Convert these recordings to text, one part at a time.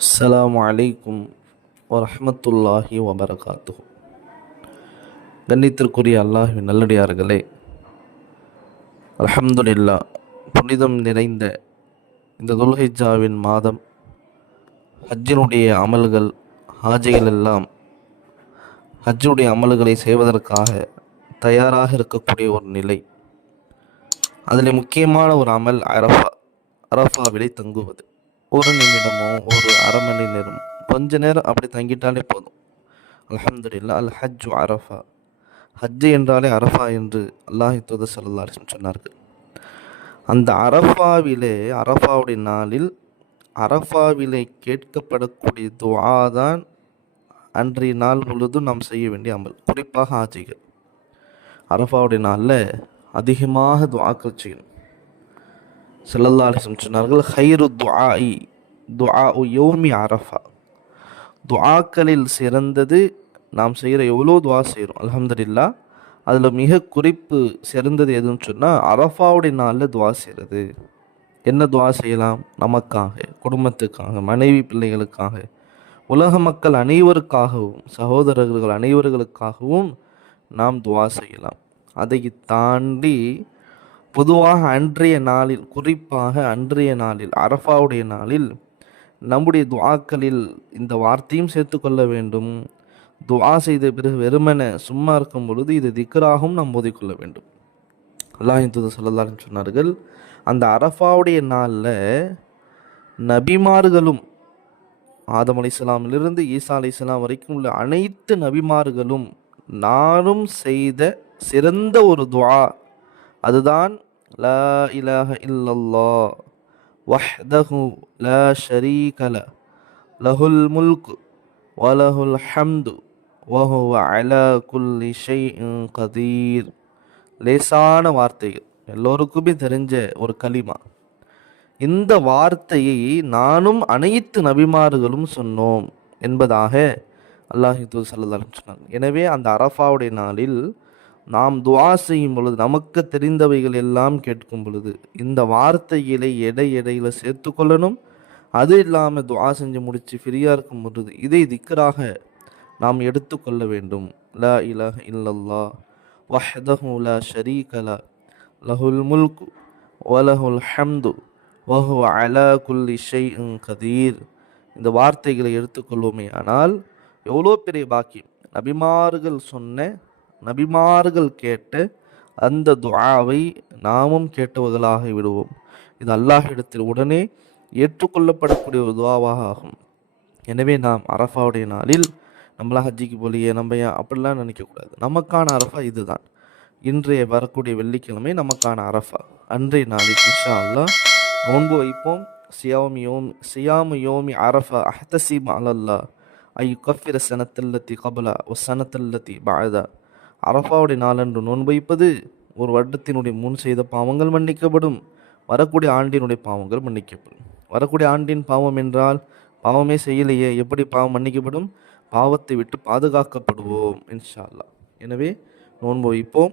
அஸ்ஸலாமு அலைக்கும் வரஹ்மத்துல்லாஹி வபரகாத்துஹு. கண்ணியத்திற்குரிய அல்லாஹ்வின் நல்லடியார்களே, அல்ஹம்துலில்லாஹ். புனிதம் நிறைந்த இந்த துல்ஹிஜ்ஜாவின் மாதம், ஹஜ்ஜினுடைய அமல்கள், ஹாஜிகள் எல்லாம் ஹஜ்ஜுடைய அமல்களை செய்வதற்காக தயாராக இருக்கக்கூடிய ஒரு நிலை. அதில் முக்கியமான ஒரு அமல் அரஃபாவிலே தங்குவது. ஒரு நிமிடமோ ஒரு அரை மணி நேரமோ கொஞ்ச நேரம் அப்படி தங்கிட்டாலே போதும். அல்ஹம்துலில்லாஹ். அல் ஹஜ்ஜு அரஃபா. ஹஜ்ஜு என்றாலே அரஃபா என்று அல்லாஹ் தூதர் ஸல்லல்லாஹு அலைஹி வஸல்லம் சொன்னார்கள். அந்த அரஃபாவுடைய நாளில் அரஃபாவிலே கேட்கப்படக்கூடிய துஆ தான் அன்றைய நாள் முழுதும் நாம் செய்ய வேண்டிய அமல். குறிப்பாக ஹாஜிகள் அரஃபாவுடைய நாளில் அதிகமாக துஆக்கள் செய்யணும். ஸல்லல்லாஹு அலைஹி வஸல்லம் சொன்னார்கள், ஹைரு துஆஉ யௌமி அரஃபா. துஆக்களில் சிறந்தது நாம் செய்கிற எவ்வளோ துஆ செய்கிறோம் அல்ஹம்துலில்லாஹ். அதில் மிக குறிப்பு சிறந்தது எதுன்னு சொன்னால் அரஃபாவுடைய நாளில் துஆ செய்கிறது. என்ன துஆ செய்யலாம்? நமக்காக, குடும்பத்துக்காக, மனைவி பிள்ளைகளுக்காக, உலக மக்கள் அனைவருக்காகவும், சகோதரர்கள் அனைவர்களுக்காகவும் நாம் துஆ செய்யலாம். அதை தாண்டி பொதுவாக அன்றைய நாளில், குறிப்பாக அன்றைய நாளில், அரஃபாவுடைய நாளில் நம்முடைய துஆக்களில் இந்த வார்த்தையும் சேர்த்து கொள்ள வேண்டும். துஆ செய்த பிறகு வெறுமன சும்மா இருக்கும் பொழுது இது திக்ராகவும் நாம் ஓதிக்கொள்ள வேண்டும். அல்லாஹ்வின் தூதர் ஸல்லல்லாஹு அலைஹி வஸல்லம் சொன்னார்கள், அந்த அரஃபாவுடைய நாளில் நபிமார்களும், ஆதம் அலைஹிஸ்ஸலாமிலிருந்து ஈசா அலைஹிஸ்ஸலாம் வரைக்கும் உள்ள அனைத்து நபிமார்களும் நானும் செய்த சிறந்த ஒரு துஆ அதுதான் லா இலாஹ இல்லல்லாஹ் வஹ்தஹு லா ஷரீக லஹ் லஹுல் முல்கு வலஹுல் ஹம்து வஹுவ அலா குல்லி ஷைஇன் கதீர். லேசான வார்த்தைகள், எல்லோருக்குமே தெரிஞ்ச ஒரு கலிமா. இந்த வார்த்தையை நானும் அனைத்து நபிமார்களும் சொன்னோம் என்பதாக அல்லாஹ் தூதர் ஸல்லல்லாஹு அலைஹி வஸல்லம் சொன்னாங்க. எனவே அந்த அரஃபாவுடைய நாளில் நாம் துஆ செய்யும் பொழுது, நமக்கு தெரிந்தவைகள் எல்லாம் கேட்கும் பொழுது இந்த வார்த்தைகளை இடையில சேர்த்து கொள்ளணும். அது இல்லாமல் துஆ செஞ்சு முடித்து ஃப்ரீயாக இருக்கும் பொழுது இதை திக்ராக நாம் எடுத்துக்கொள்ள வேண்டும். லா இலாஹ இல்லல்லாஹ் வஹ்தஹு லா ஷரீக லஹ் லஹுல் முல்கு வலஹுல் ஹம்து வஹுவ அலா குல்லி ஷைஇன் கதீர். இந்த வார்த்தைகளை எடுத்துக்கொள்வோமே ஆனால் எவ்வளோ பெரிய பாக்கியம். நபிமார்கள் சொன்ன, நபிமார்கள் கேட்ட அந்த துஆவை நாமும் கேட்டவர்களாக விடுவோம். இது அல்லாஹ்விடத்தில் உடனே ஏற்றுக்கொள்ளப்படக்கூடிய ஒரு துஆவாக ஆகும். எனவே நாம் அரஃபாவுடைய நாளில் நம்மளாம் ஹஜ்ஜிக்கு போலியே, நம்ம ஏன் அப்படிலாம் நினைக்கக்கூடாது. நமக்கான அரஃபா இதுதான். இன்றைய வரக்கூடிய வெள்ளிக்கிழமை நமக்கான அரஃபா. அன்றைய நாளில் இன்ஷா அல்லாஹ் நோன்பு வைப்போம். சியாமு யோமி அரஃபா அஹ்தஸிபு அலல்லாஹ் ஐ யுகஃபிர ஸனத்தல்லதி கப்லா வ ஸனத்தல்லதி பஅதா. அரஃபாவுடைய நாளன்று நோன்பு வைப்பது ஒரு வருடத்தினுடைய முன் செய்த பாவங்கள் மன்னிக்கப்படும். வரக்கூடிய ஆண்டினுடைய பாவங்கள் மன்னிக்கப்படும். வரக்கூடிய ஆண்டின் பாவம் என்றால் பாவமே செய்யலையே, எப்படி பாவம் மன்னிக்கப்படும்? பாவத்தை விட்டு பாதுகாக்கப்படுவோம் இன்ஷா அல்லாஹ். எனவே நோன்பு வைப்போம்,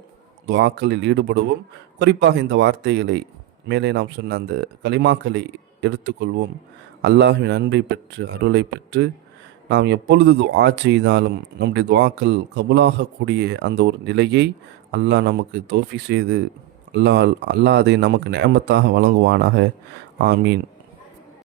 துஆக்களில் ஈடுபடுவோம். குறிப்பாக இந்த வார்த்தைகளை, மேலே நாம் சொன்ன அந்த கலிமாக்களை எடுத்துக்கொள்வோம். அல்லாஹ்வின் அன்பை பெற்று, அருளை பெற்று நாம் எப்பொழுது துஆ செய்தாலும் நம்முடைய துஆக்கள் கபூலாகக்கூடிய அந்த ஒரு நிலையை அல்லாஹ் நமக்கு தௌஃபீக் செய்து அல்லாஹ் அதை நமக்கு நிஅமத்தாக வழங்குவானாக. ஆமீன்.